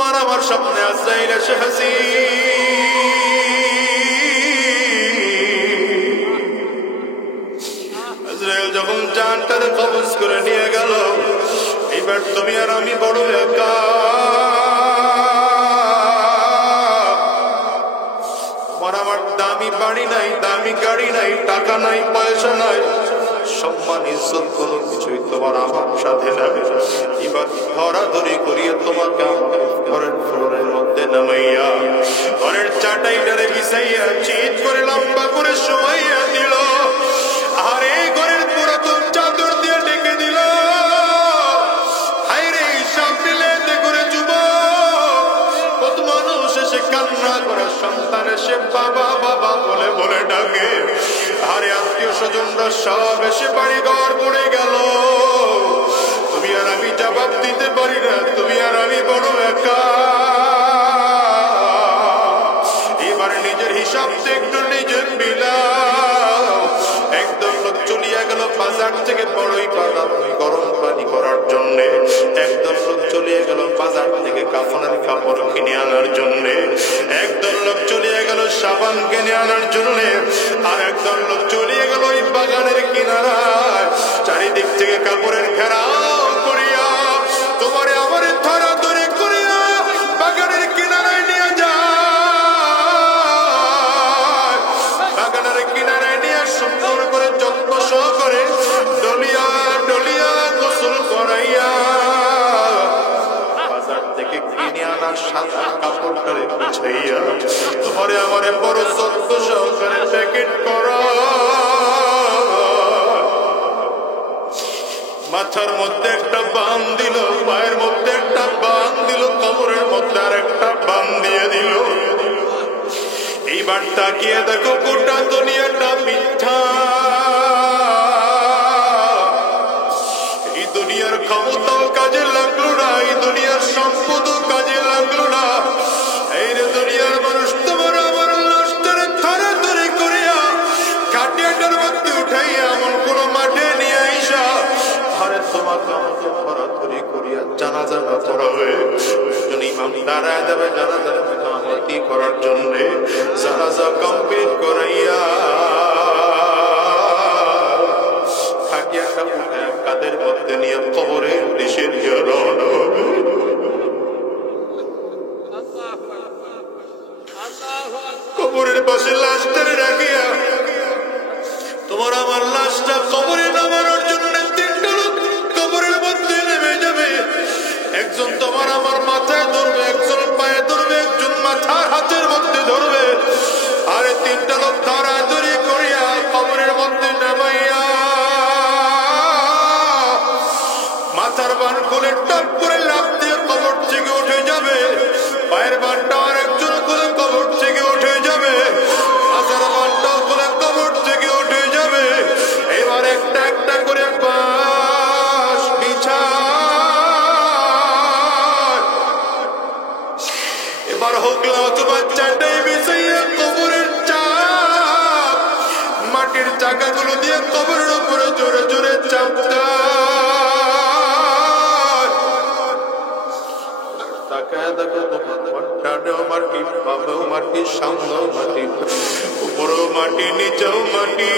তোমার আমার সামনে আজরাইল এসে আজরাইল যখন জানটারে কবজ করে নিয়ে গেল, এইবার তুমি আর আমি বড় একা। তোমার আমার দামি বাড়ি নাই, দামি গাড়ি নাই, টাকা নাই, পয়সা নাই, সম্মান ইজ্জত কোনো কিছুই তোমার আমার সাথে নাই। এবার ধরাধরি করিয়ে তোমাকে ঘরের ফ্লোরের মধ্যে নামাইয়া ঘরের চাটাইটারে বিছাইয়া চিৎ করে লম্বা করে শোয়াইয়া দিল। আর এই ঘরের পুরাতন চাদর দিয়ে ডেকে দিল। হায়রে হিসাব মিলাইতে করে যুবক কত মানুষ এসে কান্না করে, সন্তান এসে বাবা বাবা বলে বলে ডাকে। আরে আত্মীয় স্বজনরা সব এসে বাড়ি ঘর পড়ে গেল, তুমি আর আমি জবাব দিতে পারি না, তুমি আর আমি বড় একা। এবার নিজের হিসাব একটু নিজের মিলাও। একদম লোক চলিয়া গেল বাজার থেকে বড়ই বাদাম গরম পানি করার জন্য, একদম লোক চলিয়ে গেল বাজার থেকে কাফনের কাপড় কিনে আনার জন্য, একদম লোক চলিয়ে গেল সাবান কিনে আনার জন্য, আর একদম লোক চলিয়ে গেল ওই বাগানের কিনারায় চারিদিক থেকে কাপড়ের ঘেরাও করিয়া তোমারে আমার ধরা ধরে করিয়া বাগানের কিনারায় নিয়ে যায়। বাগানের কিনারায় নিয়ে সুন্দর করে যত্ন সহকারে ডলিয়া ডলিয়া গোসল করাইয়া বাজার থেকে কিনে আনা সাদা কাপড়টারে বিছাইয়া তোমারে আমারে বড় যত্ন সহকারে প্যাকেট করা। মাথার মধ্যে একটা বান দিল, পায়ের মধ্যে একটা বান দিল, কবরের মধ্যে আর একটা বান দিয়ে দিল। এইবার তাকিয়ে দেখো গোটা দুনিয়াটা মিথ্যা। এই দুনিয়ার ক্ষমতাও কাজে লাগলো না, এই দুনিয়ার সম্পদও কাজে লাগলো না। এই দুনিয়ার মানুষ তোমার আমার লাশটারে ধরাধরি করিয়া কাটিয়াটার মধ্যে উঠাইয়া এমন কোন মাঠে নিয়ে আইসা ঘরে তোমাকে আমাকে ধরাধরি করিয়া জানাজা না পড়াবে। ইমাম দাঁড়ায় যাবে জানাজা ইমামতি করার জন্য, জানাজা কমপ্লিট করাইয়া কাদের মধ্যে নিয়ে কবরের দেশে নিয়ে রওনা হবে। কবরের পাশে লাশটারে রাখিয়া তোমার আমার লাশটা কবরে নামানোর জন্য তিনটা লোক কবরের মধ্যে নেমে যাবে। একজন তোমার আমার মাথায় ধরবে, একজন পায়ে ধরবে, একজন মাথার হাতের মধ্যে ধরবে, আরে তিনটা লোক ধরাধরি করিয়া কবরের মধ্যে নামাইয়া মাথার বান খুলে টপ করে লাফ দিয়ে কবর থেকে উঠে যাবে। পায়ের বানটা আর একজন খুলে কবর থেকে উঠে যাবে, মাথার বানটাও খুলে কবর থেকে উঠে যাবে। এবার একটা একটা করে বাঁশ বিছায়, এবার হোকলা অথবা চাটাই বিছাইয়া কবরের চাপ মাটির চাকাগুলো দিয়ে কবরের উপরে জোরে জোরে চাপটা মাটি, বাবাও মাটি, সামনেও মাটি, উপরেও মাটি, নিচেও মাটি,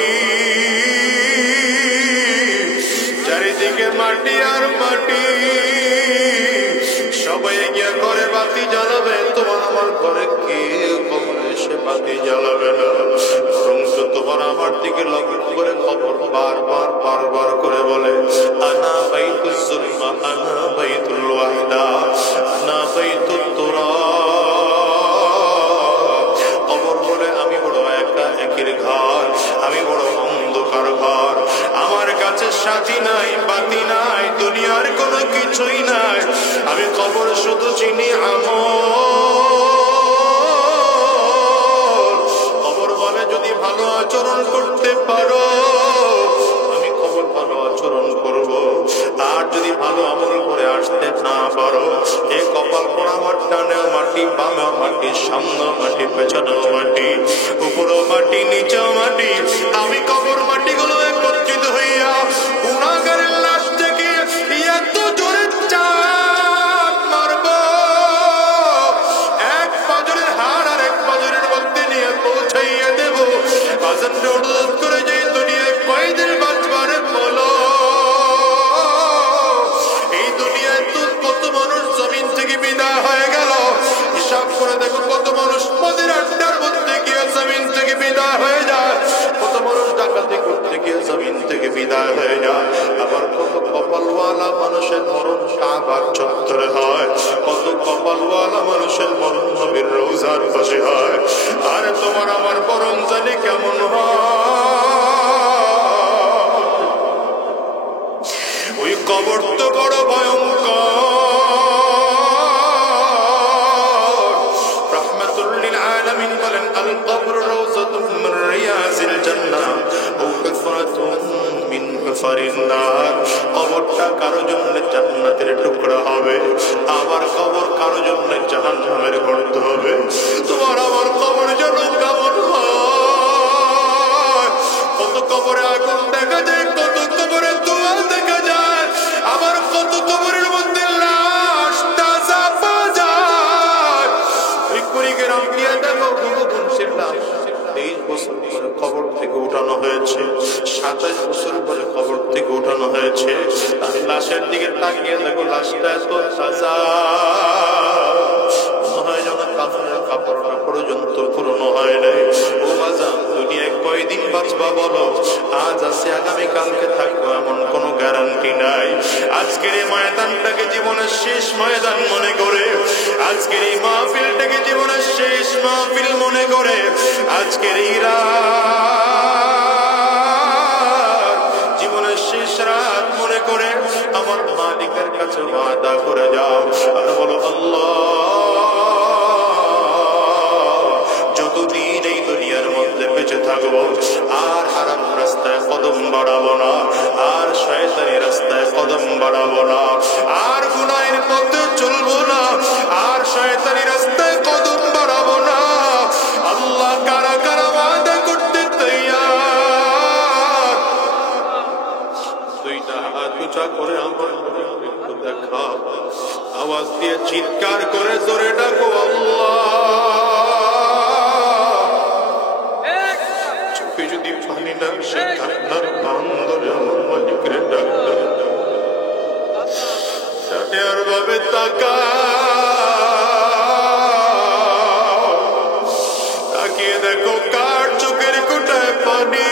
চারিদিকে মাটি আর মাটি। সবাই গিয়ে ঘরে বাতি জ্বালাবে, তোমার আমার ঘরে কেউ কবরে এসে বাতি জ্বালাবে না, বরং তোমার আমার দিকে লক্ষ্য করে খবর বারবার বারবার করে বলে আনা বাইতুল যুলমা, আনা বাইতুল ওয়াহদা, আনা বাইতুত তুরাব। কবর বলে আমি বড় একা একের ঘর, আমি বড় অন্ধকার ঘর, আমার কাছে সাথী নাই, বাতি নাই, দুনিয়ার কোনো কিছুই নাই, আমি কবর শুধু চিনি আমল। কবর বলে যদি ভালো আচরণ করতে পারো আমি কবর ভালো আচরণ করব, আর যদি ভালো আমল করে আসতে না পারো এ কপাল পোড়া আমার টানেও মাটি, বামেও মাটি, সামনেও মাটি, পেছনেও মাটি, উপরেও মাটি, নিচেও মাটি, আমি কবর মাটিগুলো একত্রিত হইয়া গুনাহগারের লাশ থেকে এত জোরে চাপ মারব গিয়ে জমিন থেকে বিদায় হয়ে যায়। আবার কত কপালওয়ালা মানুষের মরণ কাবার চত্বরে হয়, কত কপালওয়ালা মানুষের মরণ নবীর রওজার পাশে হয়। আর তোমার আমার মরণ জানি কেমন হয়। ওই কবর তো বড় ভয়ঙ্কর। রাহমাতুল লিল আলামিন বলেন, আল কবর রাউযাতুম মিন রিয়াজিল জান্নাহ আও হুফরাতুম মিন হুফারিন নার। কবরটা কারো জন্য জান্নাতের টুকরা হবে, আবার কবর কারো জন্য জাহান্নামের গর্ত হবে। তোমার আমার কবর যেন কেমন হয়। কত কবরে আগুন দেখা যায়, কত কবরে ধোঁয়া দেখা যায়, আবার কত কবরের মধ্যে লাশ তাজা পাওয়া যায়। ওই কুড়িগ্রাম দিয়ে দেখো গুনগুনশীল লাশ 23 বছর পরে কবর থেকে উঠানো হয়েছে, 27 বছর পরে কবর থেকে উঠানো হয়েছে। তার লাশের দিকে তাকিয়ে দেখো, লাশটা এত তাজা, হয় যেন কাফনের কাপড়টা পর্যন্ত পুরনো হয় নাই। ও বাজান, দুনিয়ায় কয়দিন বাঁচবা বলো? আজ আছে, আগামীকালকে থাকবো এমন কোনো গ্যারান্টি নাই। আজকের এই ময়দানটাকে জীবনের শেষ ময়দান মনে করে, আজকের এই মাহফিলটাকে জীবনের শেষ মাহফিল মনে করে, আজকের এই রাত জীবনের শেষ রাত মনে করে আমার মালিকের কাছে ওয়াদা করে যাও আর বলো, আল্লাহ, যতদিন এই দুনিয়ার মধ্যে বেঁচে থাকবো আর হারাম রাস্তায় কদম বাড়াবো না, আর শয়তানি রাস্তায় কদম বাড়াবো না, আর গুনাহের পথে চলবো না, আর শয়তানি রাস্তায় কদম বাড়াবো না। আল্লাহ কারা কারা ওয়াদা করতে তৈয়ার? দুইটা হাত উঁচা করে আমার একটু দেখা, আওয়াজ দিয়ে চিৎকার করে জোরে ডাকো, আল্লাহ। চোখে যদি পানি না সে কান্নার বান ধরে আমার মালিকের ডাক আর ভাবে তাকিয়ে দেখো কার চোখের কোটায় পানি।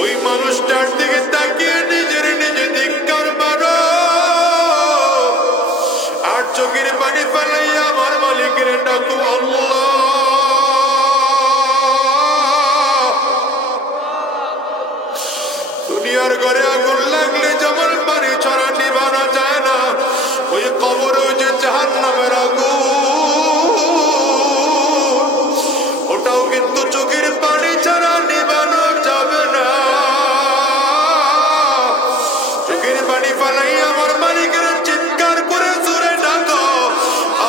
ওই মানুষটার দিকে তাকিয়ে নিজের নিজে ধিক্কার মারো আর চোখের পানি ফেলাই আমার মালিকের ডাকো, আল্লাহ। দুনিয়ার ঘরে আগুন লাগলে যেমন পানি ছড়া নিভানো যায় না, ওই কবরে যে জাহান্নামের আগুন, ওটাও কিন্তু চোখের পানি ছাড়া নিভানো যাবে না। চোখের পানি ফেলাই আমার মালিকের চিৎকার করে জোরে ডাকো,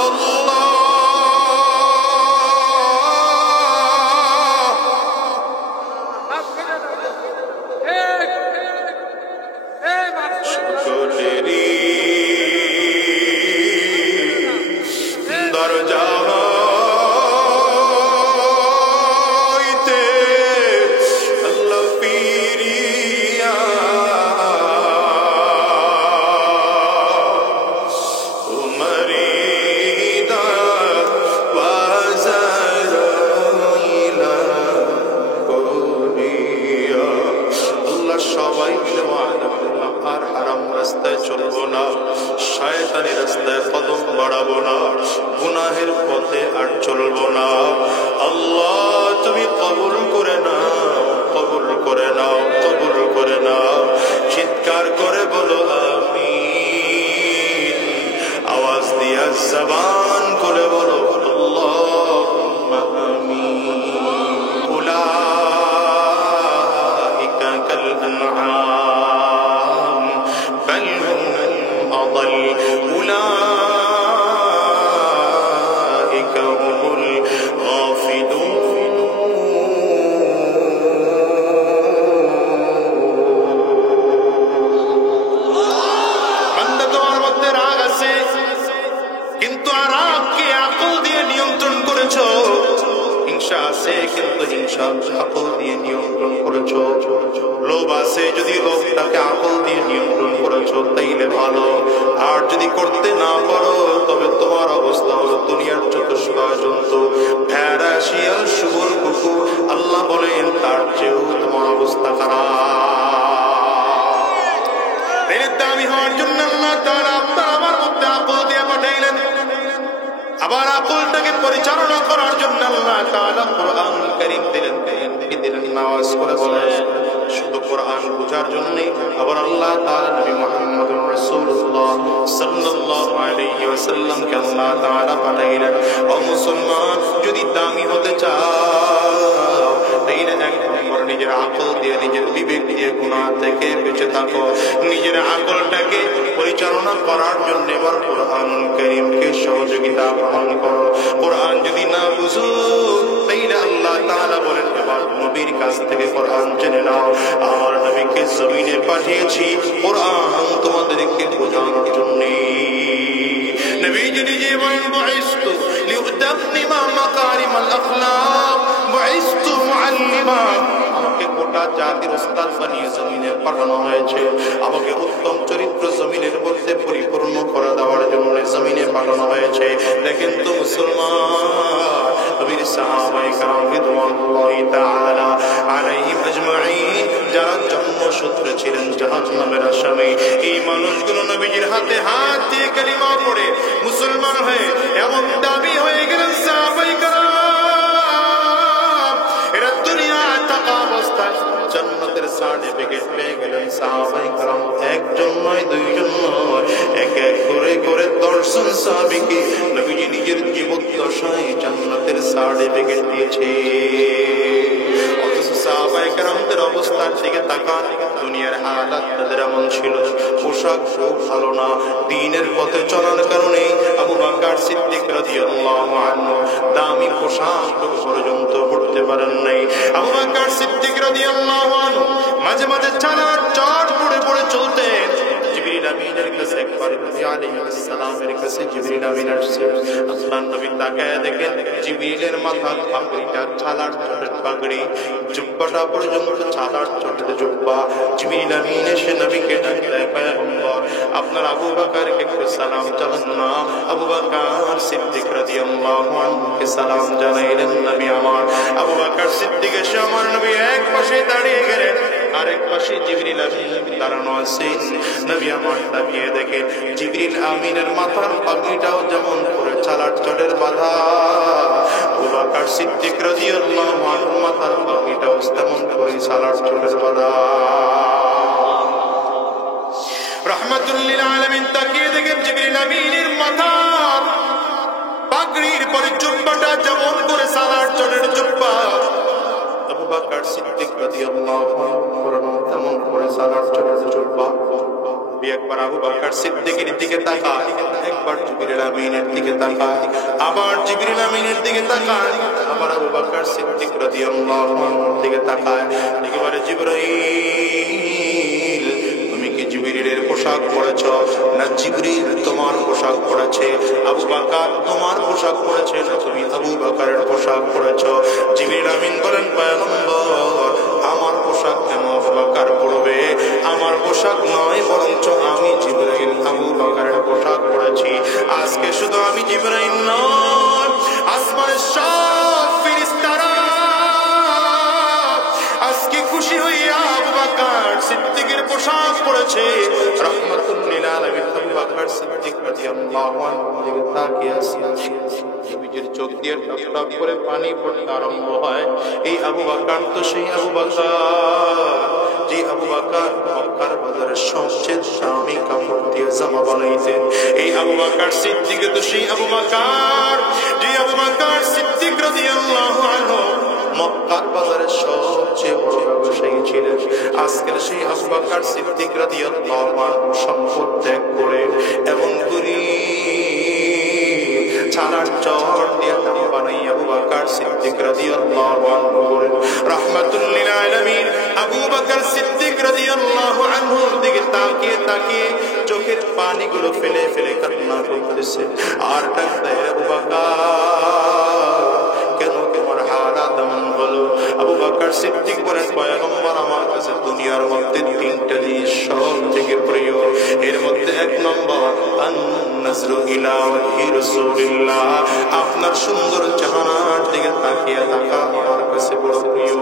আল্লাহ। সকলেরই দরজা হইতে আল্লাহ ফিরিয়া তোমারি দরওয়াজার রইলা করিয়া। আল্লাহ সবাই মিলে ওয়াদা করলাম আর হারাম রাস্তায় চলবো না, শয়তানি রাস্তায় কদম বাড়াবো না, গুনাহের পথে আর চলবো না। আল্লাহ, তুমি কবুল করে নাও, কবুল করে নাও, কবুল করে নাও। চিৎকার করে বলো আমিন। আওয়াজ দিয়া জবান করে বলো, আল্লাহুম্মা আমিন। উলাইকা কাল আনআম বাল হুম আদাল, উলাইকা হুমুল গাফিলুন। বান্দা, তোমার মধ্যে রাগ আছে, কিন্তু আর রাগকে আকল দিয়ে নিয়ন্ত্রণ করেছো। হিংসা আছে, কিন্তু হিংসা আকল দিয়ে নিয়ন্ত্রণ করেছো। লোভ আছে, যদি লোভটাকে আকল দিয়ে নিয়ন্ত্রণ করেছো তাইলে ভালো। আর যদি করতে না পারো তবে তোমার অবস্থা হলো দুনিয়ার যত জন্তু, ভেড়া, শিয়াল, শুয়োর, কুকুর, তার চেয়েও তোমার অবস্থা খারাপ। দামি হওয়ার জন্য আল্লাহ তাআলা আপনার আমার মধ্যে আকল দিয়ে পাঠাইলেন। আবার আকলটাকে পরিচালনা করার জন্য আল্লাহ তাআলা কোরআনুল কারীম দিলেন। নামাজ করে বলেন শুধু কোরআন বোঝার জন্য। আবার আল্লাহ তাআলা নবী মুহাম্মদুর রাসূলুল্লাহ সাল্লাল্লাহু আলাইহি ওয়াসাল্লামকে আল্লাহ তাআলা পাঠাইলেন। ও মুসলমান, যদি দামি হতে চাও তাইলে এক নম্বর নিজের আকল দিয়ে, নিজের বিবেক দিয়ে গুনাহ থেকে বেঁচে থাকো। নিজের আকলটাকে পরিচালনা করার জন্য এবার কোরআনুল কারীমকে সহযোগিতা গ্রহণ করো। কোরআন যদি না বুঝো তাইলে আল্লাহ তাআলা বলেন এবার নবীর কাছ থেকে কোরআন জেনে নাও। আমার নবীকে জমিনে পাঠিয়েছি কোরআন তোমাদেরকে বোঝানোর জন্য। নবীজি নিজে বলেন বুইসতু লিউতাম্মিমা মাকারিমাল আখলাক বুইসতু মুআল্লিমা। আমাকে গোটা জাতির উস্তাদ বানিয়ে জমিনে পাঠানো হয়েছে। আমাকে উত্তম চরিত্র জমিনের মধ্যে পরিপূর্ণ করে দেওয়ার জন্য জমিনে পাঠানো হয়েছে। দেখেন তো মুসলমান, নবীর সাহাবায়ে কেরাম রিদওয়ানুল্লাহি তাআলা আলাইহিম আজমাইন যারা জন্মসূত্রে ছিলেন জাহান্নামের আসামি, এই মানুষগুলো নবীজির হাতে হাত দিয়ে কালিমা পড়ে মুসলমান হয়ে এমন দাবি হয়ে গেলেন সাহাবায়ে কেরাম, এরা দুনিয়ায় থাকা অবস্থায় জান্নাতের সার্টিফিকেট পেয়ে গেলেন। সাহাবায়ে কেরাম একজন নয়, দুইজন নয়, এক এক করে করে 10 জন সাহাবীকে নবীজি নিজের জীবদ্দশায় জান্নাতের সার্টিফিকেট দিয়েছে। অথচ সাহাবায়ে কেরামদের অবস্থার দিকে তাকান, দুনিয়ার হালাত তাদের এমন ছিল, পোশাক খুব ভালো না। দ্বীনের পথে চলার কারণে আবু বকর সিদ্দিক রাদিয়াল্লাহু আনহু দামি পোশাক পর্যন্ত পড়তে পারেন নাই। আবু বকর সিদ্দিক রাদিয়াল্লাহু আনহু মাঝে মাঝে চালার চট পড়ে পড়ে চলতেন। জিবরিল আমিনের কাছে একবার নবী আলাইহিস সালামের কাছে জিবরিল আমিন আসছে। আল্লাহর নবী তাকায় দেখেন জিবরিলের মাথার পাগড়িটা ছালার চটের পাগড়ি, জুব্বাটা পর্যন্ত ছালার চটের জুব্বা। জিবরিল আমিন এসে নবীকে ডাকে, পয়গম্বর আপনার আবু বকরকে একটু সালাম জানান না। আবু বকর সিদ্দিক রাদিয়াল্লাহু আনহুকে সালাম জানাইলেন। নবী আমার আবু বকর সিদ্দিক এসে আমার নবী এক পাশে দাঁড়িয়ে গেলেন, আরেক পাশে জিবরিল আমিন দাঁড়ানো আছেন। নবী আমার তাকিয়ে দেখেন জিবরিল আমিনের মাথার পাগড়িটাও যেমন করে ছালার চটের বাঁধা, আবু বকর সিদ্দিক রাদিয়াল্লাহু আনহু মাথার পাগড়িটাও তেমন করে ছালার চটের বাঁধা। রাহমাতুল লিল আলামিন তাকিয়ে দেখেন জিবরিল আমিনের মাথার পাগড়ির পরে জুব্বাটা যেমন করে ছালার চটের জুব্বা, আবু বকর সিদ্দিক রাদিয়াল্লাহু আনহু তেমন করে ছালার চটের জুব্বা। একবার আবু বকর সিদ্দিকের দিকে তাকায়, একবার জিবরিল আমিনের দিকে তাকায়, আবার জিবরিল আমিনের দিকে তাকায়, আবার আবু বকর সিদ্দিক রাদিয়াল্লাহু আনহুর দিকে তাকায়। একেবারে জিবরাইল তুমি কি জিবরিলের পোশাক পরেছো না জিবরিল তোমার পোশাক পরেছে? আবু বকর তোমার পোশাক পরেছে না তুমি আবু বকরের পোশাক পরেছো? জিবরিল আমিন বলেন পয়গম্বর আমার পোশাক কেন আবু বকর পরবে? আমার পোশাক নয়, বরঞ্চ আমি জিবরাইল আবু বকরের পোশাক পরেছি। আজকে শুধু আমি জিবরাইল নয়, আসমানের সব ফেরেশতারা আজকে খুশি হইয়া আবু বকর সিদ্দিকের পোশাক পরেছে। রাহমাতুল লিল আলামিন আবু বকর সিদ্দিক রাদিয়াল্লাহু আনহু দিকে তাকিয়ে আছে। নবীজির চোখ দিয়ে টপ টপ করে পানি পড়তে আরম্ভ হয়। এই আবু বকর তো সেই আবু বকর যে আবু বকর মক্কার বাজারের সবচেয়ে দামি কাপড় দিয়ে জামা বানাইতেন। এই আবু বকর সিদ্দিক তো সেই আবু বকর যে আবু বকর সিদ্দিক রাদিয়াল্লাহু আনহু মক্কার বাজারের সবচেয়ে বড় ব্যবসায়ী ছিলেন। আজকের সেই আবু বকর সিদ্দিক রাদিয়াল্লাহু আনহু সম্পদ ত্যাগ করে এমন করে ছালার চট দিয়ে জামা বানাই আবু বকর সিদ্দিক রাদিয়াল্লাহু আনহু বলেন রাহমাতুল লিল আলামিন আবু বকর সিদ্দিক রাদিয়াল্লাহু আনহুর দিকে তাকিয়ে তাকিয়ে চোখের পানিগুলো ফেলে ফেলে কান্না করতেছে। আর ডাকতে আবু বকর কেন তোমার হালাত এমন হলো? আবু বকর সিদ্দিক বলেন পয়গম্বর আমার কাছে দুনিয়ার মধ্যে 3টা জিনিস সব থেকে প্রিয়। এর মধ্যে 1 নম্বর আন-নাজরু ইলা ওয়াজহি রাসূলিল্লাহ, আপনার সুন্দর চেহারার দিকে তাকিয়ে থাকা আমার কাছে বড় প্রিয়।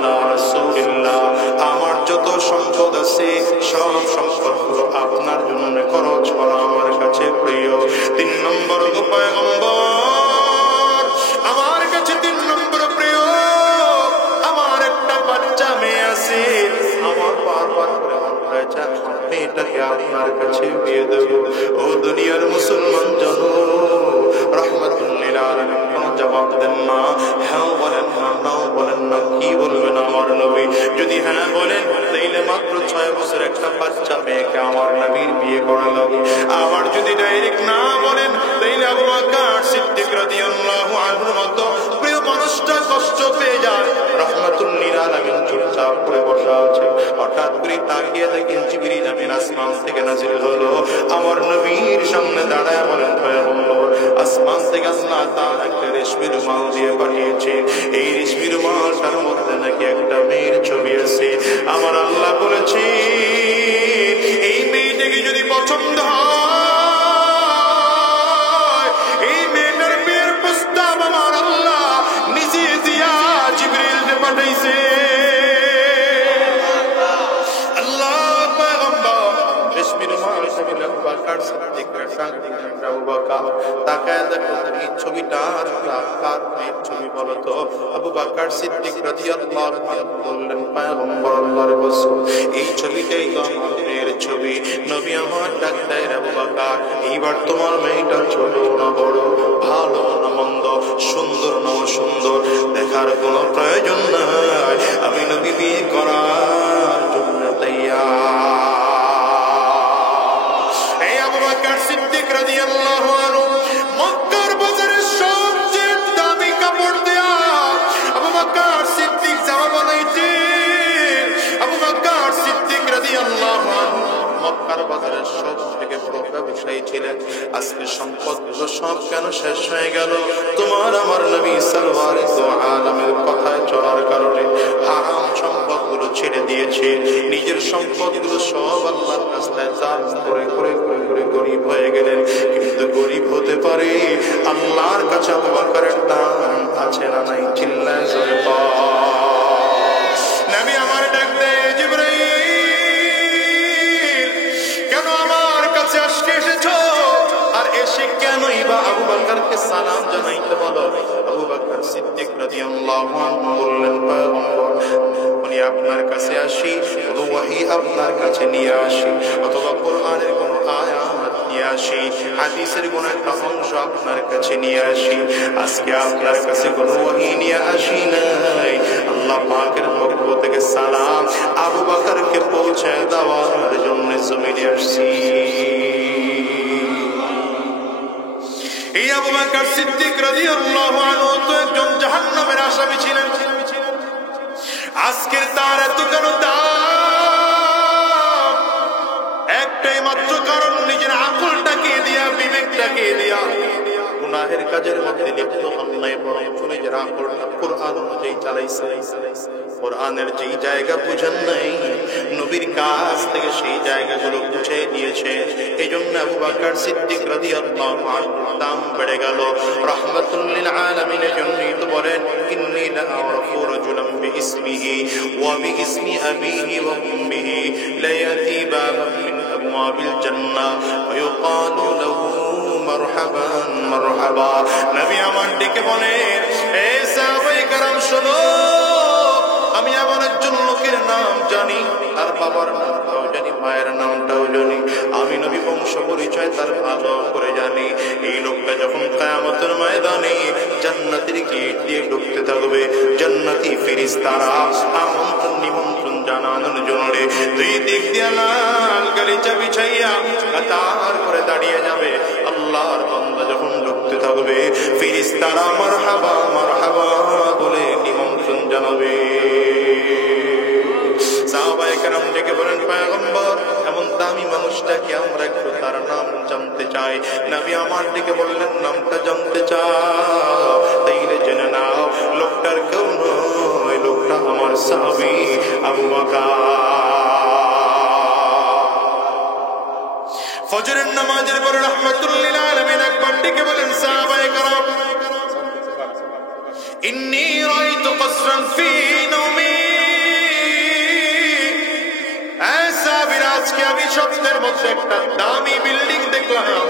আলা রাসূলিল্লাহ, আমার যত সম্পদ আছে সব সম্পদগুলো আপনার জন্য খরচ করা আমার কাছে প্রিয়। 3 নম্বর গো পয়গম্বর, আমার কাছে 3 নম্বর প্রিয়, আমার একটা বাচ্চা মেয়ে আছে, আমার বারবার করে মন চায় মেয়েটাকে আপনার কাছে বিয়ে দেব। ও দুনিয়ার মুসলমান জানো, রাহমাতুল লিল আলামিন কোন জবাব দেন না, হ্যাঁ বলেন না, নাও বলেন না, কি বলবেন আমার নবী? যদি হ্যাঁ বলেন তাইলে মাত্র 6 বছর একটা বাচ্চা মেয়েকে আমার নবীর বিয়ে করালো। আবার যদি ডাইরেক্ট না বলেন তাইলে আবু বকর সিদ্দিক রাদিয়াল্লাহু আনহুর মতো প্রিয় মানুষটা কষ্ট পেয়ে যায়। রাহমাতুল লিল আলামিন চুপচাপ করে বসা আছে, হঠাৎ করে তাকিয়ে দেখেন জিবরিল আমিন আসমান থেকে নাযিল হলো, আমার নবীর সামনে দাঁড়ায় বলেন পয়গম্বর, আসমান থেকে আল্লাহ তাআলা একটা রেশমি রুমাল দিয়ে পাঠিয়েছে, এই রেশমি রুমালটার মধ্যে নাকি একটা মেয়ের ছবি আছে। আমার আল্লাহ বলেছে এই মেয়েটাকে যদি পছন্দ হয়, এই মেয়েটার বিয়ের প্রস্তাব আমার আল্লাহ নিজে দিয়া জিবরিলকে পাঠাইছে। এইবার তোমার মেয়েটা ছোট না বড়, ভালো না মন্দ, সুন্দর না অসুন্দর, দেখার কোনো প্রয়োজন নাই, আমি নবী বিয়ে করার জন্য তৈয়ার। এই আবু বকর সিদ্দিক রাদিয়াল্লাহু আনহু মক্কার বাজারে সবচেয়ে দামি কাপড় দেয়া আবু বকর সিদ্দিক জামা বানাইতেন। আবু বকর সিদ্দিক রাদিয়াল্লাহু আনহু মক্কার বাজারের সব থেকে বড় ব্যবসায়ী ছিলেন। আজকে সম্পদগুলো সব কেন শেষ হয়ে গেল? তোমার আমার নবী সাল্লাল্লাহু আলাইহির কথায় চলার কারণে হারাম সম্পদগুলো ছেড়ে দিয়েছে, নিজের সম্পদগুলো সব আল্লাহর রাস্তায় দান করে করে করে করে গরিব হয়ে গেলেন। কিন্তু গরিব হতে পারে, আল্লাহর কাছে আবু বকরের দাম আছে না নাই? চিল্লায় জোরে বল। নবী আমার ডাক দেয়, জিবরাইল কেন আমার কাছে আজকে এসেছো? আর এসে কেনই বা আবু বকরকে সালাম জানাইতে বলো? আবু বকর সিদ্দিক রাদিয়াল্লাহু আনহু বললেন, পয়গম্বর উনি আপনার কাছে আসি, কোনো ওহী আপনার কাছে নিয়ে আসি, অথবা কোরআনের কোনো আয়াত নিয়ে আসি, হাদিসের কোনো একটা অংশ আপনার কাছে নিয়ে আসি। আজকে আপনার কাছে কোনো ওহী নিয়ে আসি নাই, আল্লাহ পাকের পক্ষ থেকে সালাম আবু বকরকে পৌঁছে দেওয়ার জন্য জমিনে আসছি। এই আবু বকর সিদ্দিক রাদিয়াল্লাহু আনহু তো একজন জাহান্নামের আসামি ছিলেন। আজকের তার এত কেন দাম? একটাই মাত্র কারণ, নিজের আকলটাকে দিয়া, বিবেকটাকে দিয়া গুনাহের কাজের মধ্যে লিপ্ত হন নাই, বরং নিজের আকলটা কোরআন অনুযায়ী চালাইছে। কোরআনের যেই জায়গা বুঝেন নাই, নবীর কাছ থেকে সেই জায়গাগুলো বুঝে নিয়েছে। এই জন্য আবু বকর সিদ্দিক রাদিয়াল্লাহু আনহু দাম বেড়ে গেল। রাহমাতুল লিল আলামিনের জন্যই তো বলেন, ইন্নী লাআরাফু রাজুলান বিইসমিহি ওয়া বিইসমি আবিহি ওয়া উম্মিহি লা ইয়াতি বাবান মিন আবওয়াবিল জান্নাহ ওয়া ইউকালু লাহু মারহাবান মারহাবা। নবী আমার ডেকে বলেন, এই সাহাবায়ে কেরাম শোনো, আমি এমন একজন লোকের নাম জানি, তার বাবার নামটাও জানি, মায়ের নামটাও জানি, আমি নবী বংশ পরিচয় তার ভালো করে জানি। এই লোকটা যখন কিয়ামতের ময়দানে জান্নাতের গেট দিয়ে ঢুকতে থাকবে, জান্নাতি ফেরেশতারা আমন্ত্রণ নিমন্ত্রণ জানানোর জন্য দুই দিক দিয়ে লাল গালিচা বিছাইয়া কাতার করে দাঁড়িয়ে যাবে। আল্লাহর বান্দা যখন ঢুকতে থাকবে, ফেরেশতারা মারহাবা মারহাবা বলে নিমন্ত্রণ জানাবে। সাহাবায়ে কেরাম ডেকে বলেন, পয়গম্বর এমন দামি মানুষটাকে আমরা একটু তার নাম জানতে চাই। নবী আমার ডেকে বললেন, নামটা জানতে চাও? তাইলে জেনে নাও, লোকটার কেউ নয়, লোকটা আমার সাহাবী আবু বকর। ফজরের নামাজের পরে রাহমাতুল লিল আলামিন একবার ডেকে বলেন, সাহাবায়ে কেরাম ইন্নী রাআইতু কসরান ফি নাওমি মধ্যে একটা দামি বিল্ডিং দেখলাম।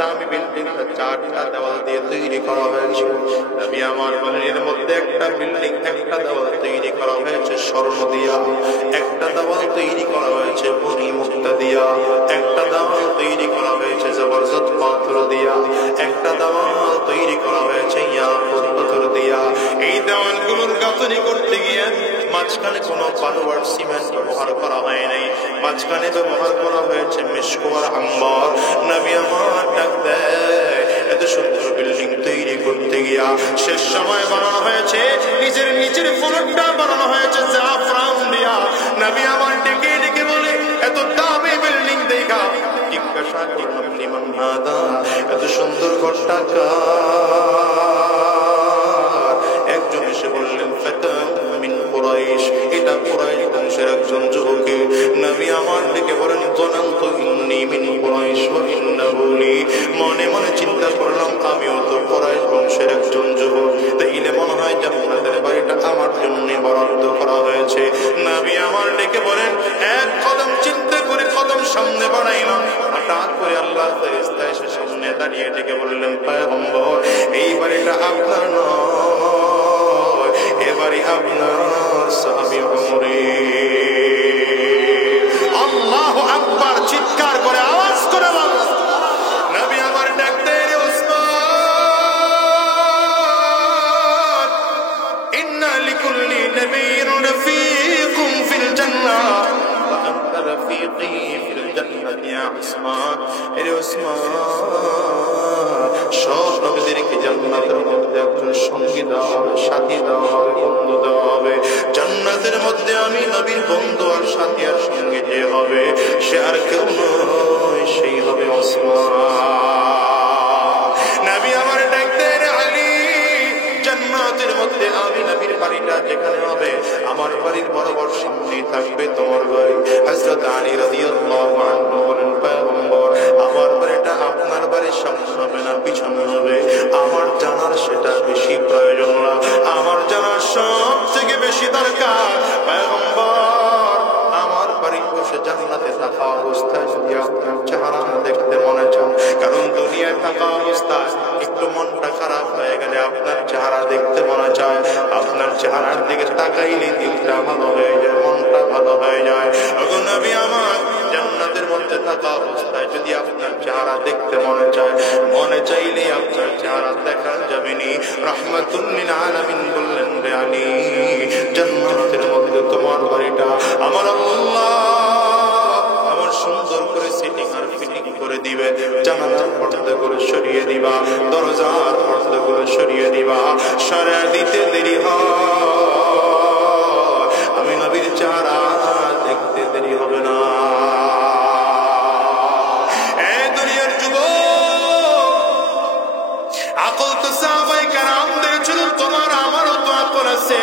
দামি বিল্ডিংটা 4টা দেওয়াল দিয়ে তৈরি করা হয়েছে। নবী আমার বলেন এর মধ্যে একটা বিল্ডিং, একটা দেওয়াল তৈরি করা হয়েছে স্বর্ণ দিয়া, একটা দেওয়াল তৈরি করা হয়েছে মণি মুক্তা দিয়া, একটা দেওয়াল তৈরি করা হয়েছে জবরদস্ত পাথর দিয়া, একটা দেওয়াল তৈরি করা হয়েছে ইয়াকুত পাথর দিয়া। এই দেওয়ালগুলোর গাঁথনি করতে গিয়ে মাঝখানে কোনো বালু আর সিমেন্ট ব্যবহার করা হয় নাই, মাঝখানে ব্যবহার করা হয়েছে মিশক আর আম্বর। নবী আমার ডাক দেয় এত সুন্দর বিল্ডিং তৈরি করতে গিয়া শেষ সময় বানানো হয়েছে নিচের ফ্লোরটা বানানো হয়েছে জাফরান দিয়া। নবী আমার ডেকে ডেকে বলে এত দামি বিল্ডিং দেখা জিজ্ঞাসা করলাম লিমান হাদা, এত সুন্দর ঘরটা কার? একজন এসে বললেন ফাতা মিন কুরাইশ, এটা কুরাইশ বংশের একজন যুবক। নবী আমার দিকে বলেন জানান্তু ইন্নী মিন কুরাইশ ওয়া ইন্নাহু লি, মনে মনে চিন্তা করলাম আমিও তো কুরাইশ বংশের একজন যুবক, তাইলে মনে হয় জান্নাতের বাড়িটা আমার জন্য বরাদ্দ করা হয়েছে। নবী আমার ডেকে বলেন এক কদম চিন্তা করে কদম সামনে বাড়াইলাম, হঠাৎ করে আল্লাহর ফেরেশতা এসে সামনে দাঁড়িয়ে ডেকে বললেন পয়গম্বর এই বাড়িটা আপনার নয়, এ বাড়ি আপনার সাহাবী উমরের। আল্লাহু আকবার, চিৎকার করে আওয়াজ করে বল। নবী আমার ডাক দেয় রে উসমান, ইন্না লিকুল্লি নাবিয়্যিন রাফীকুম ফিল জান্নাহ ওয়া আনতা রাফীকি ফিল জান্নাহ ইয়া উসমান। রে উসমান, সব নবীদেরকে জান্নাতের মধ্যে একজন সঙ্গী দেওয়া হবে, সাথী দেওয়া হবে, বন্ধু দেওয়া হবে। জান্নাতের মধ্যে আমি নবীর বন্ধু আর সাথী আর সঙ্গী যে হবে সে আর কেউ নয়, সেই হবে ওসমান। নবী আমার ডাকতে আলী, জান্নাতের মধ্যে আমি নবীর বাড়িটা যেখানে হবে আমার বাড়ির বরাবর সামনেই থাকবে তোমার ভাই হযরত আলী রাদিয়াল্লাহু আনহু বলেন পয়গম্বর আমার বাড়িটা আপনার বাড়ির সামনে হবে না পিছনে হবে, আমার জানার সেটা বেশি প্রয়োজন না, আমার জানার সব থেকে বেশি দরকার পয়গম্বর আমার বাড়ি বসে জান্নাতে থাকা অবস্থায় যদি আপনার চেহারা দেখতে মনে চান, কারণ দুনিয়ায় থাকা অবস্থায় একটু মনটা খারাপ হয়ে গেলে আপনার চেহারা দেখতে মনে চায়, আপনার চেহারার দিকে তাকাইলে দিলটা ভালো হয়ে যায়, মনটা ভালো হয়ে যায়। ওগো নবী আমার জান্নাতের মধ্যে থাকা অবস্থায় যদি আপনার চেহারা দেখতে মনে চায়, মনে চাইলে আপনার চেহারা দেখা যাবে নি। রাহমাতুল লিল আলামিন বললেন রে আলী, জান্নাতের মধ্যে তোমার বাড়িটা আমার আল্লাহ আমার সুন্দর করে সেটিং আর ফিটিং করে দিবে, জানালার পর্দাগুলো সরিয়ে দিবা, দরজার পর্দাগুলো সরিয়ে দিবা, সরিয়ে দিতে দেরি হয় আমি নবীর চেহারা দেখতে দেরি হবে না। আকল তো সাহাবায়ে কেরামদের ছিল, তোমার আমারও তো আকল আছে,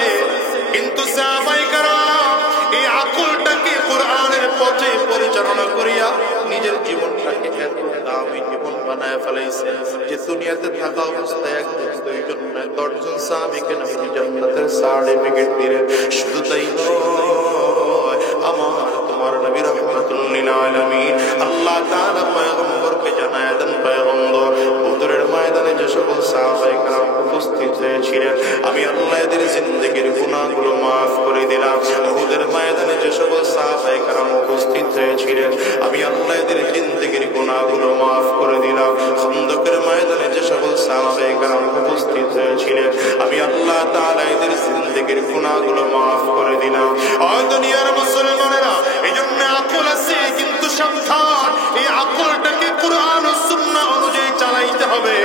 কিন্তু সাহাবায়ে কেরাম এই আকলটাকে কোরআনের পথে পরিচালনা করিয়া নিজের জীবনটাকে এত দামি জীবন বানায় ফেলাইছে যে দুনিয়াতে থাকা অবস্থায় একজন দুইজন নয় 10 জন সাহাবীকে নবী জান্নাতের সার্টিফিকেট দিলেন। শুধু তাই নয়, আমার তোমার নবী রাহমাতুল লিল আলামিন আল্লাহ তাআলা পয়গম্বরকে জানায় দেন পয়গম্বর উহুদের ময়দানে যে সকল সাহাবায়ে কেরাম উপস্থিত হয়েছিলেন আমি আল্লাহ এদের জিন্দেগীর গুনাহগুলো maaf করে দিলাম। উহুদের ময়দানে যে সকল সাহাবায়ে কেরাম উপস্থিত হয়েছিলেন আমি আল্লাহ এদের জিন্দেগীর গুনাহগুলো maaf করে দিলাম। খন্দকের ময়দানে যে সকল সাহাবায়ে কেরাম উপস্থিত হয়েছিলেন আমি আল্লাহ তাআলা এদের জিন্দেগীর গুনাহগুলো maaf করে দিলাম। ও দুনিয়ার মুসলমানেরা, এইজন্য আকল আছে কিন্তু সাবধান, এই আকলটাকে কুরআন ও সুন্নাহ অনুযায়ী চালাইতে হবে।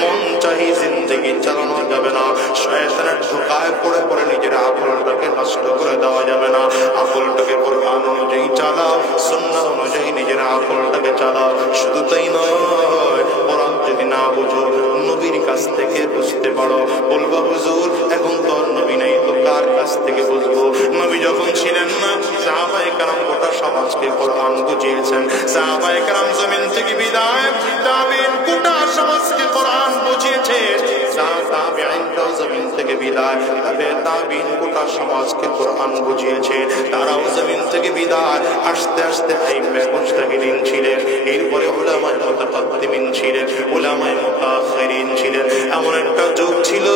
মন চাহি জিন্দেগি চালানো যাবে না, শয়তানের ধোঁকায় পড়ে পড়ে নিজের আকলটাকে নষ্ট করে দেওয়া যাবে না। আকলটাকে কুরআন অনুযায়ী চালাও, সুন্নাহ অনুযায়ী নিজের আকলটাকে চালাও। শুধু তাই নয়, কোরআন যদি না বুঝো নবীর কাছ থেকে বুঝতে পারো, বলবা হুজুর এখন তো নবী নাই তো কার কাছ থেকে বুঝবো? নবী যখন ছিলেন না সাহাবায়ে কেরাম গোটা সমাজকে কোরআন বুঝিয়েছেন, সাহাবায়ে কেরাম জমিন থেকে বিদায় তাবিঈন গোটা সমাজকে কোরআন বুঝিয়েছে, তাবিঈনরাও জমিন থেকে বিদায়, তবে তাবিন গোটা সমাজকে কোরআন বুঝিয়েছে, তারাও জমিন থেকে বিদায়। আস্তে আস্তে আইম্মে মুজতাহিদিন ছিলেন, এরপরে উলামায়ে মুতাকাদ্দিমিন ছিলেন, উলামায়ে মুতাআখিরিন ছিলেন। এমন একটা যুগ ছিল,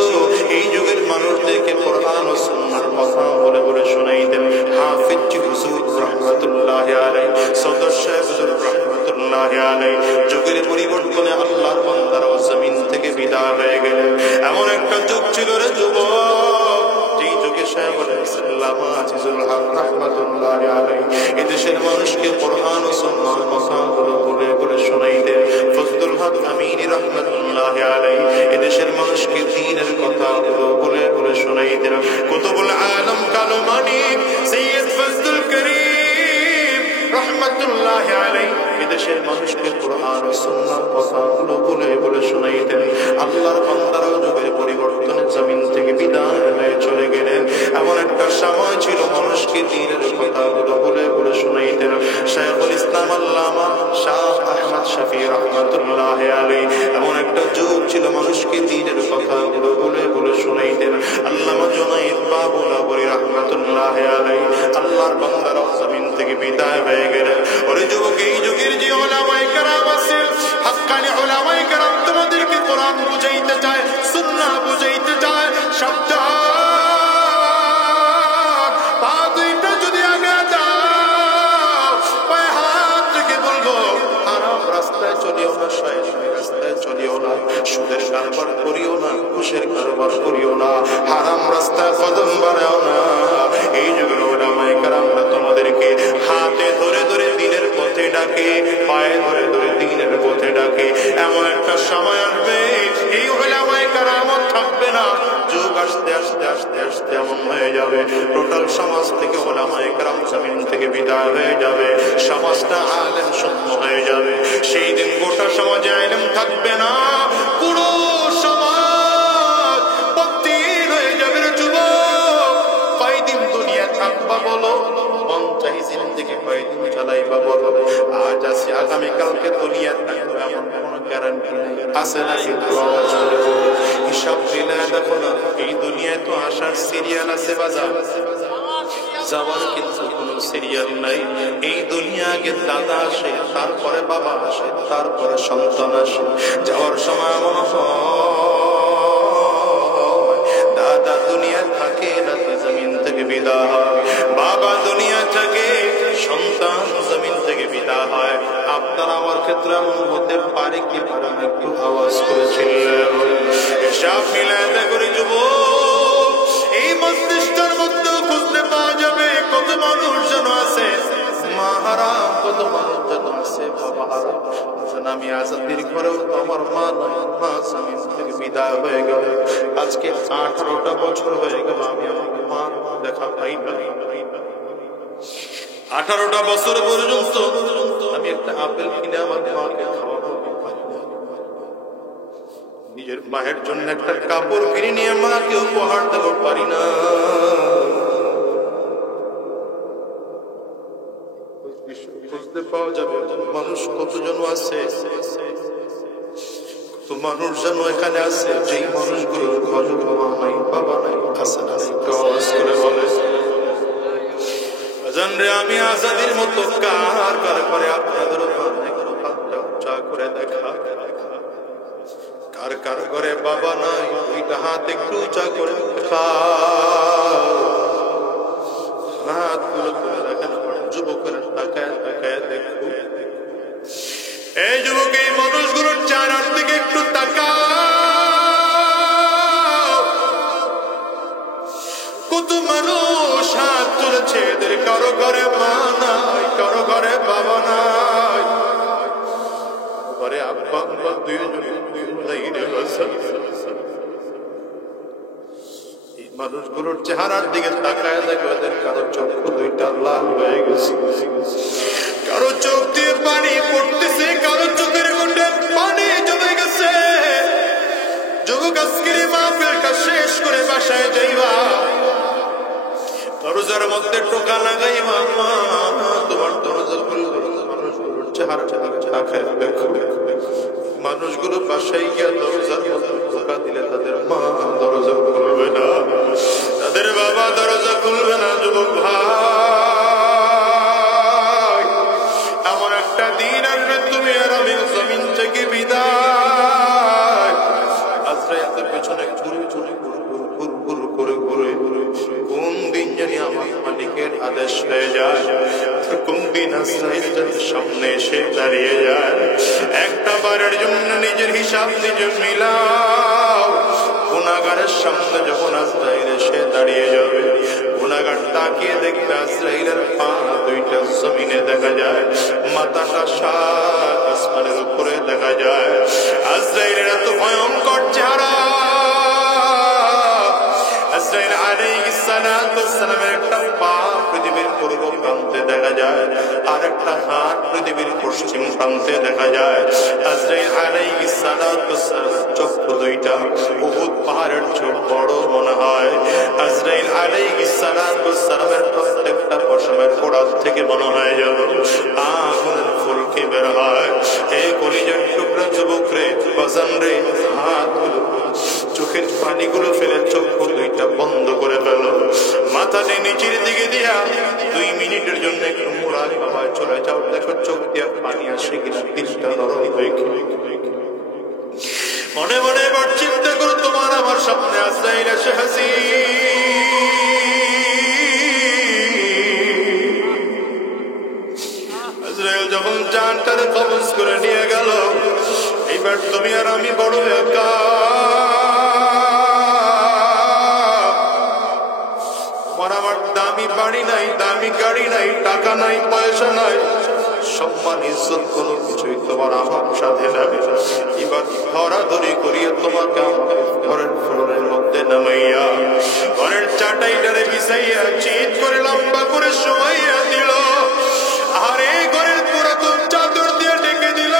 এই যুগের মানুষদেরকে কোরআন ও সুন্নাহর কথা বলে বলে শোনাইতেন। হাফিজ হুজুর রাহমাতুল্লাহি আলাইহি, সদর সাহেব হুজুর রাহমাতুল্লাহি আলাইহি। যুগের পরিবর্তনে আল্লাহর বান্দারা জমিন থেকে বিদায় হয়ে গেলেন। এমন একটা যুগ ছিল রে যুবক, যেই যুগে শায়খুল ইসলাম আজিজুল হক রাহমাতুল্লাহি আলাইহি এদেশের মানুষকে কোরআন ও সুন্নাহর কথাগুলো বলে বলে শোনাইতেন। ফজলুল হক আমিনী রাহমাতুল্লাহি আলাইহি এদেশের মানুষকে দ্বীনের কথাগুলো বলে বলে শোনাইতেন। কুতুবুল আলম কালো মানিক সৈয়দ ফজলুল করিম রাহমাতুল্লাহি আলাইহি এদেশের মানুষকে কোরআন ও সুন্নাহর কথাগুলো বলে বলে শোনাইতেন। আল্লাহর বান্দারা যুগের পরিবর্তনে জমিন থেকে বিদায় হয়ে চলে গেলেন। এমন একটা সময় ছিল মানুষকে দ্বীনের কথাগুলো বলে বলে শোনাইতেন। শায়খুল ইসলাম আল্লামা শাহ আহমদ শফি রাহমাতুল্লাহি আলাইহি এমন একটা যুগ ছিল মানুষকে দ্বীনের কথাগুলো বলে বলে শোনাইতেন। আল্লামা জুনাইদ বাবুলাবরী রাহমাতুল্লাহি আলাইহি আল্লাহর বান্দারা জমিন থেকে বিদায় হয়ে গেলেন। ওরে যুবক, এই যুগের যে উলামায়ে কেরাম আছেন, হাক্কানি উলামায়ে কেরাম তোমাদেরকে কোরআন বুঝাইতে চায়, সুন্নাহ বুঝাইতে চায়। সাবধান, পা দুইটা যদি আগে দাও, পায়ে হাত রেখে বলবো হারাম রাস্তায় চলিও না, শয়তানি রাস্তায় চলিও না, সুদের কারবার করিও না, ঘুষের কারবার করিও না, হারাম রাস্তায় কদম বাড়াও না। এই যুগের উলামায়ে কেরামরা তোমাদেরকে হাতে ধরে ধরে দ্বীনের পথে ডাকে, পায়ে ধরে ধরে দ্বীনের পথে ডাকে। এমন একটা সময় আসবে এই উলামায়ে কেরামত থাকবে না। যুগ আস্তে আস্তে আস্তে আস্তে এমন হয়ে যাবে, টোটাল সমাজ থেকে উলামায়ে কেরাম জমিন থেকে বিদায় হয়ে যাবে, সমাজটা আলেম শূন্য হয়ে যাবে। সেই দিন গোটা সমাজে আলেম থাকবে না, পুরো সমাজ পথহীন হয়ে যাবে। যুবক, কয়দিন দুনিয়া থাকবা বলো? মন চাই জিন্দেগি কয়দিন চালাইবা বলো? আজ আছে, আগামীকালকে দুনিয়া থাকবে এমন কোনো গ্যারান্টি নেই। আছে নাকি? হিসাব দিলে দেখো না, এই দুনিয়ায় তো আসার সিরিয়াল আছে, বাজার যাওয়ার কিন্তু কোনো সিরিয়াল নাই। এই দুনিয়া আগে দাদা আসে, তারপরে বাবা আসে, তারপরে সন্তান আসে। যাওয়ার সময় এমন দাদা দুনিয়া থাকে না, জমিন থেকে বিদায় হয়। বাবা দুনিয়া থাকে, সন্তান জমিন থেকে বিদায় হয়। আপনার আমার ক্ষেত্রে এমন হতে পারে কি পারে না? একটু আওয়াজ করেছিলেন। এসব মিলাতে করে যুবক, এই মস্তিষ্কের মধ্যে খুঁজতে পাওয়া যাবে কত মানুষ যেন আছে মা হারাম, কত মানুষ যেন আছে বাবা হারাম। আমি আজাদির ঘরেও তো আমার মা জমিন থেকে বিদায় হয়ে গেল। আজকে 18টা বছর হয়ে গেল আমি আমার মা দেখা পাই না। 18টা বছর পর্যন্ত আমি একটা আপেল কিনে আমার মাকে খাওয়াবো, নিজের মায়ের জন্য একটা কাপড় কিনে নিয়ে মাকে উপহার দেবো পারি না। বুঝতে পাওয়া যাবে মানুষ কতজন আছে, কত মানুষ যেন এখানে আছে, যেই মানুষগুলোর ঘরে মা নাই, বাবা নাই, আছে না? আওয়াজ করে বলে জানরে আমি আজাদির মতো কার কার করে আপনাদের চা করে দেখা, কার কার ঘরে বাবা নাই, দুইটা হাত একটু চা করে দেখা, হাতগুলো তুলে দেখেন। যুবকের তাকায় তাকায় দেখো, এই যুবক, এই মানুষগুলোর চেহারার দিকে একটু তাকাও। কত মানুষ হাত তুলেছে, এদের কারো ঘরে মা নাই, কারো ঘরে বাবা নাই, ঘরে আব্বা আব্বা দুইজন নাই রে বাসা। এই মানুষগুলোর চেহারার দিকে তাকায় দেখো, এদের কারো চক্ষু দুইটা লাল হয়ে গেছে, কারো চোখ দিয়ে পানি পড়তেছে, কারো চোখের মধ্যে পানি জমে গেছে। যুবক, আজকের মাহফিলটা শেষ করে বাসায় যাইবা, দরজার মধ্যে টোকা লাগাইবা, তোমার দরজা খুলবে, মানুষগুলোর চেহারাটা তাকায় দেখো। মানুষগুলো বাসায় গিয়া দরজার মধ্যে টোকা দিলে তাদের মা দরজা যায়, কোন দিন আজরাইল সামনে এসে দাঁড়িয়ে যায়। একটা বারের জন্য নিজের হিসাব নিজে মিলাও। গুনাহগারের সামনে যখন আজরাইল এসে দাঁড়িয়ে যাবে, গুনাহগার তাকিয়ে দেখবে আজরাইলের পা দুইটা জমিনে দেখা যায়, মাথাটা সাত আসমানের উপরে দেখা যায়। আজরাইলের এত ভয়ঙ্কর চেহারা। আজরাইল আলাইহিস সালাতু ওয়াস সালামের একটা পা পৃথিবীর পূর্ব প্রান্তে দেখা যায়, আর একটা হাত পৃথিবীর পশ্চিম প্রান্তে দেখা যায়। আজরাইল আলাইহিস সালাতু ওয়াস সালামের চক্ষু দুইটা উহুদ পাহাড়ের চেয়ে বড় মনে হয়। আজরাইল আলাইহিস সালাতু ওয়াস সালামের প্রত্যেকটা পশমের গোড়াল থেকে মনে হয় যেন আগুনের ফুলকি বের হয়। এই কলিজার টুকরা যুবক রে, বাজান রে, হাতগুলো চোখের পানিগুলো ফেলে চক্ষু দুইটা বন্ধ করে ফেল। মাথাটা নিচের দিকে দিয়া 2 মিনিটের জন্য একটু মুরাদ বাবায় চলে যাও, দেখো চোখ দিয়া পানি আসে কিনা, দিলটা নরম হয়ে গেলে। মনে মনে এবার চিন্তা করো, তোমার আমার সামনে আজরাইল এসে হাজির। আজরাইল যখন জানটারে কবজ করে নিয়ে গেল, এইবার তুমি আর আমি বড় একা। আমার দামি বাড়ি নাই, দামি গাড়ি নাই, টাকা নাই, পয়সা নাই, সম্মান ইজ্জত কোনো কিছুই তোমার আমার সাথে যাবে। এবার ধরাধরি করিয়ে তোমাকে ঘরের ফ্লোরের মধ্যে নামাইয়া ঘরের চাটাইটারে বিছাইয়া চিৎ করে লম্বা করে শোয়াইয়া দিল। আর এই ঘরের পুরাতন চাদর দিয়ে ঢেকে দিল।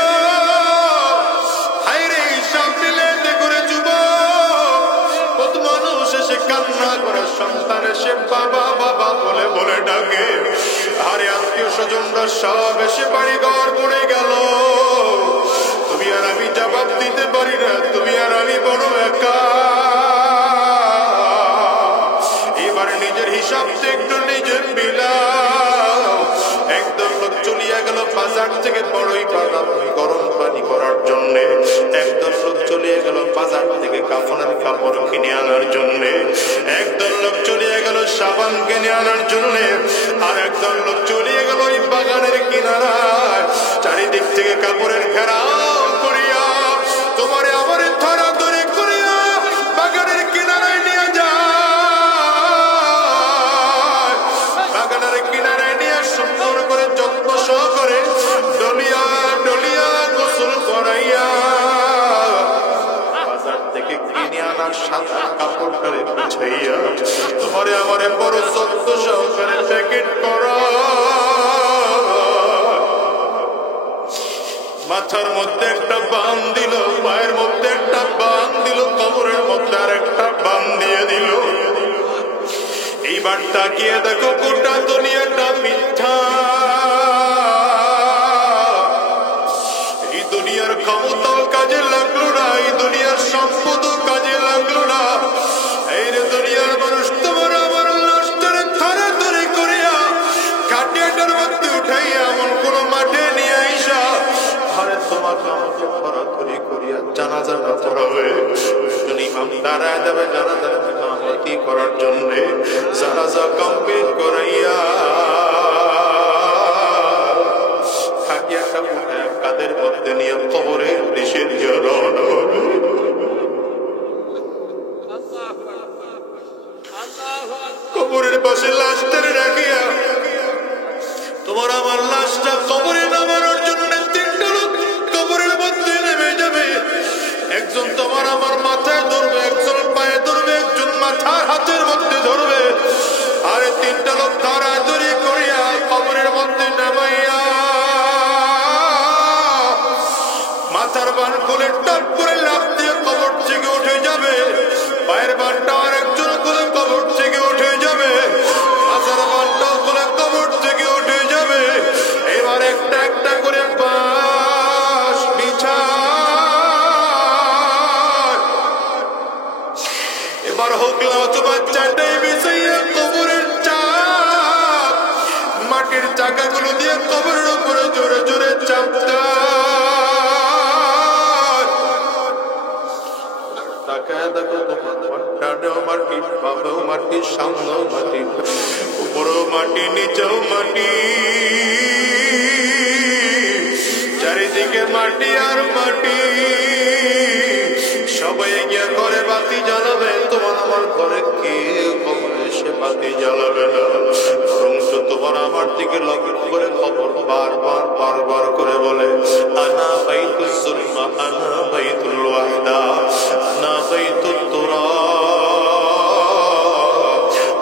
হায়রে হিসাব মিলাইতে করে যুবক কত মানুষ এসে কান্না করে, সন্তান এসে বাবা বাবা বলে বলে ডাকে। আরে আত্মীয় স্বজনরা সব এসে বাড়ি ঘর পড়ে গেল, তুমি আর আমি জবাব দিতে পারি না, তুমি আর আমি বড় একা। এবার নিজের হিসাব একটু নিজের মিলাও। একদল লোক চলিয়া গেল বাজার থেকে বড়ই বাদাম গরম পানি করার জন্য, একদল লোক চলিয়ে গেল বাজার থেকে কাফনের কাপড় কিনে আনার জন্য, একদল লোক চলিয়ে গেল সাবান কিনে আনার জন্য, আর একদল লোক চলিয়ে গেল ওই বাগানের কিনারায় চারিদিক থেকে কাপড়ের ঘেরাও করিয়া তোমারে আমার ধরাধরি করিয়া বাগানের কিনারায় নিয়ে যায়। বাগানের কিনারায় নিয়ে সুন্দর করে যত্ন সহকারে ডলিয়া ডলিয়া গোসল করাইয়া বাজার থেকে কিনে আনার সাদা কাপড়টারে বিছাইয়া তোমারে আমারে বড় যত্ন সহকারে প্যাকেট করা। মাথার মধ্যে একটা বান দিল, পায়ের মধ্যে একটা বান দিল, কবরের মধ্যে আর একটা বান দিয়ে দিল। এইবার তাকিয়ে দেখো গোটা দুনিয়াটা মিথ্যা। এই দুনিয়ার ক্ষমতাও কাজে লাগলো না, এই দুনিয়ার সম্পদও কাজে লাগলো না। এই দুনিয়ার মানুষ তোমার আমার লাশটারে ধরাধরি করিয়া কাটিয়াটার মধ্যে উঠাইয়া এমন কোন মাঠে নিয়ে আইসা ঘরে তোমাকে আমাকে ধরাধরি করিয়া জানাজা না পড়াবে। ইমাম দাঁড়ায় যাবে জানাজা ইমামতি করার জন্য, জানাজা কমপ্লিট করাইয়া খাটিয়াটা উঠে কাদের মধ্যে নিয়ে কবরের দেশে দিয়ে রওনা হবে। কবরের পাশে লাশটারে রাখিয়া তোমার আমার লাশটা কবরে নামানোর জন্য 3টা লোক কবরের মধ্যে নেমে যাবে। একজন তোমার আমার মাথায় ধরবে, একজন পায়ে ধরবে, একজন মাথার হাতের মধ্যে ধরবে, আর 3টা লোক ধরাধরি করিয়া কবরের মধ্যে নামাইয়া মাথার বান খুলে টপ করে লাফ দিয়ে কবর থেকে উঠে যাবে। পায়ের বানটা আর একজন খুলে কবর থেকে উঠে যাবে, মাথার বানটাও খুলে কবর থেকে উঠে যাবে। এবার একটা একটা করে বাঁশ বিছায়, এবার হোকলা অথবা চাটাই বিছাইয়া কবরের চাপ মাটির চাকাগুলো দিয়ে কবরের উপরে জোরে জোরে চাপতা। মাটি, সামনেও মাটি, উপরেও মাটি, মাটি নিচেও মাটি, চারিদিকে মাটি আর মাটি। সবাই গিয়ে ঘরে বাতি জ্বালাবে, তোমার আমার ঘরে কেউ কবরে এসে বাতি জ্বালাবে না, বরঞ্চ তোমার আমার দিকে লক্ষ্য করে খবর বারবার বারবার করে বলে, আনা বাইতুল যুলমা, আনা বাইতুল ওয়াহদা, আনা বাইতুত তুরাব।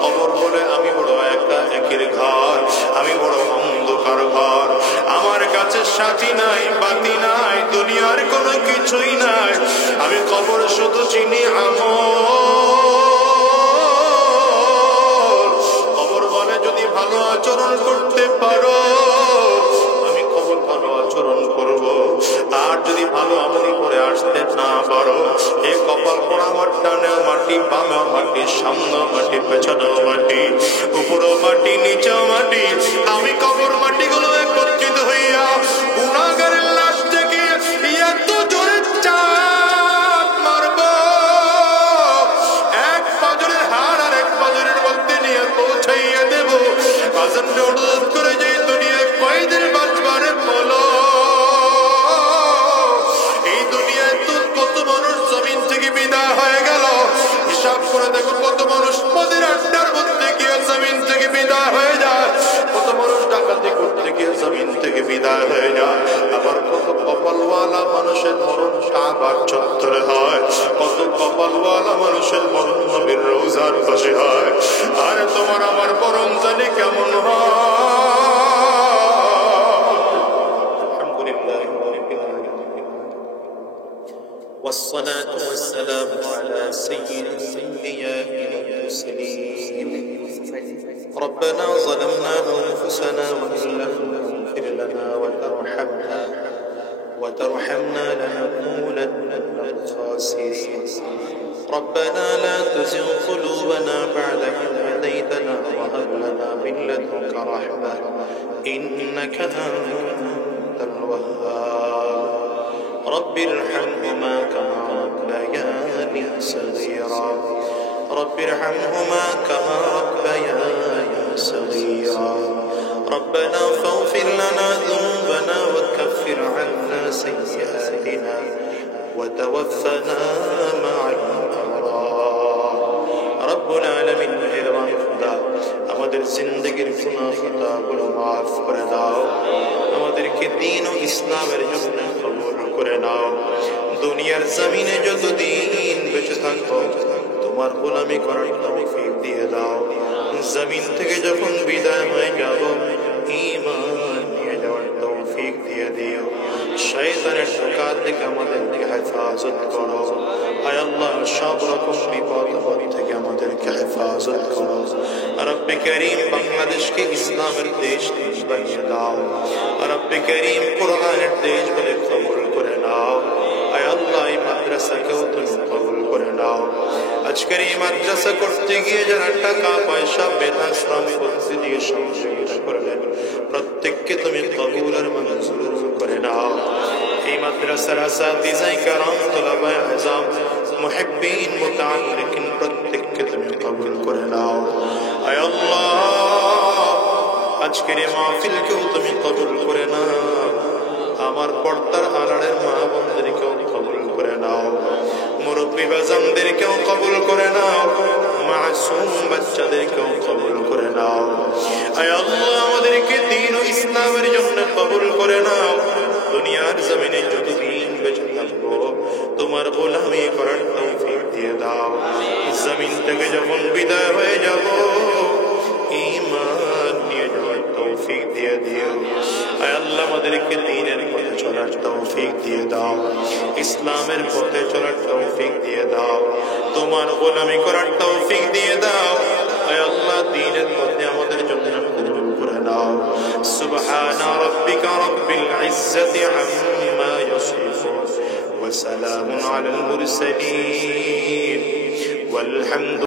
খবর বলে আমি বড় একা একের ঘর, আমি বড় অন্ধকার ঘর, আমার কাছে সাথী নাই, বাতি নাই, দুনিয়ার কোনো কিছুই নাই। আমি কবর শুধু চিনি আমল। কবর বলে যদি ভালো আচরণ করতে পারো, আমি কবর ভালো আচরণ করব। আর যদি ভালো আমল করে আসতে না পারো, এ কপাল পোড়া আমার ডানেও মাটি, বামেও মাটি, সামনেও মাটি, পেছনেও মাটি, উপরেও মাটি, নিচেও মাটি। আমি কবর মাটিগুলো একত্রিত হইয়া গুনাহগারের লাশ থেকে এত জোরে চাপ মারব, এক পাজরের হাড় আর এক পাজরের মধ্যে নিয়ে পৌঁছাইয়া দেব। বাজানকে অনুরোধ করে যে দুনিয়ায় কয়দিন বাঁচবারে বলো। এই দুনিয়ায় তো কত মানুষ জমিন থেকে বিদায় হয়ে গেল, হিসাব করে দেখো কত মানুষ মদের আড্ডার মধ্যে গিয়ে জমিন থেকে বিদায় হয়ে যায়, কত মানুষ ডাকাতি করতে গিয়ে জমিন থেকে বিদায় হয়ে যায়। আবার কত কপালওয়ালা মানুষের মরণ কাবার চত্বরে হয়, কত কপালওয়ালা মানুষের মরণ নবীর রওজার পাশে হয়। আর তোমার আমার পরম জানি কেমন হয়। والصلاة والسلام على سيد الأنبياء والمرسلين. ربنا ظلمنا أنفسنا وإن لم تغفر لنا وترحمنا لنكونن من الخاسرين. ربنا لا تزغ قلوبنا بعد إذ هديتنا وهب لنا من لدنك رحمة إنك أنت الوهاب. رب ارحمهما كما ربياني صغيرا، رب ارحمهما كما ربياني صغيرا. ربنا فاغفر لنا ذنوبنا وكفر عنا سيئاتنا وتوفنا مع الأبرار. رب العالمين মেহেরবান খোদা, আমাদের জিন্দেগির গুনাহ খাতাগুলো মাফ করে দাও, আমাদেরকে দ্বীন ও ইসলামের জন্য কবুল করে নাও। দুনিয়ার জমিনে যতদিন বেঁচে থাকবো তোমার গোলামি করার তৌফিক দিয়ে দাও। জমিন থেকে যখন বিদায় হয়ে যাব ঈমান নিয়ে যাওয়ার তৌফিক দিয়ে দিও। শয়তানের ধোঁকা থেকে আমাদেরকে হেফাজত করো। আয় আল্লাহ, সব রকম বিপদ থেকে আমাদেরকে হেফাজত করো। রব্বে করিম, বাংলাদেশকে ইসলামের দেশ বানিয়ে দাও। রব্বে করিম, কোরআনের দেশ বলে কবুল করে নাও। আয় আল্লাহ, এই মাদ্রাসাকেও তুমি কবুল করে নাও। আজকের এই মাদ্রাসা করতে গিয়ে যারা টাকা পয়সা বেতন শ্রম বুদ্ধি দিয়ে সহযোগিতা করলেন, প্রত্যেককে তুমি কবুল আর মঞ্জুর করে নাও। এই মাদ্রাসার আসাতিজায়ে কেরাম, তুলাবায়ে আযম, মুহিব্বিন, মুতাআল্লিকিন প্রত্যেককে তুমি কবুল করে নাও। আয় আল্লাহ, আজকের এই মাহফিলকেও তুমি কবুল করে নাও। আমার পর্দার আড়ালের মা বোনদেরকেও কবুল করে নাও। মুরব্বী বাজানদেরকেও কবুল করে নাও। মাসুম বাচ্চাদেরকেও কবুল করে নাও। আয় আল্লাহ, আমাদেরকে দ্বীন ও ইসলামের জন্য কবুল করে নাও। দুনিয়ার জমিনে যতদিন বেঁচে থাকবো তোমার গোলামি করার তৌফিক দিয়ে দাও। জমিন থেকে যখন বিদায় হয়ে যাব ঈমান নিয়ে যাওয়ার তৌফিক দিয়ে দিও। আয় আল্লাহ, আমাদেরকে দ্বীনের পথে চলার তৌফিক দিয়ে দাও, ইসলামের পথে চলার তৌফিক দিয়ে দাও, তোমার গোলামি করার তৌফিক দিয়ে দাও। আয় আল্লাহ, দ্বীনের পথে আমাদের জন্য কবুল করে নাও। সুবহানা রাব্বিকা রাব্বিল ইজ্জাতি আম্মা ইয়াসিফুন ওয়া সালামুন আলাল মুরসালিন ওয়াল হামদু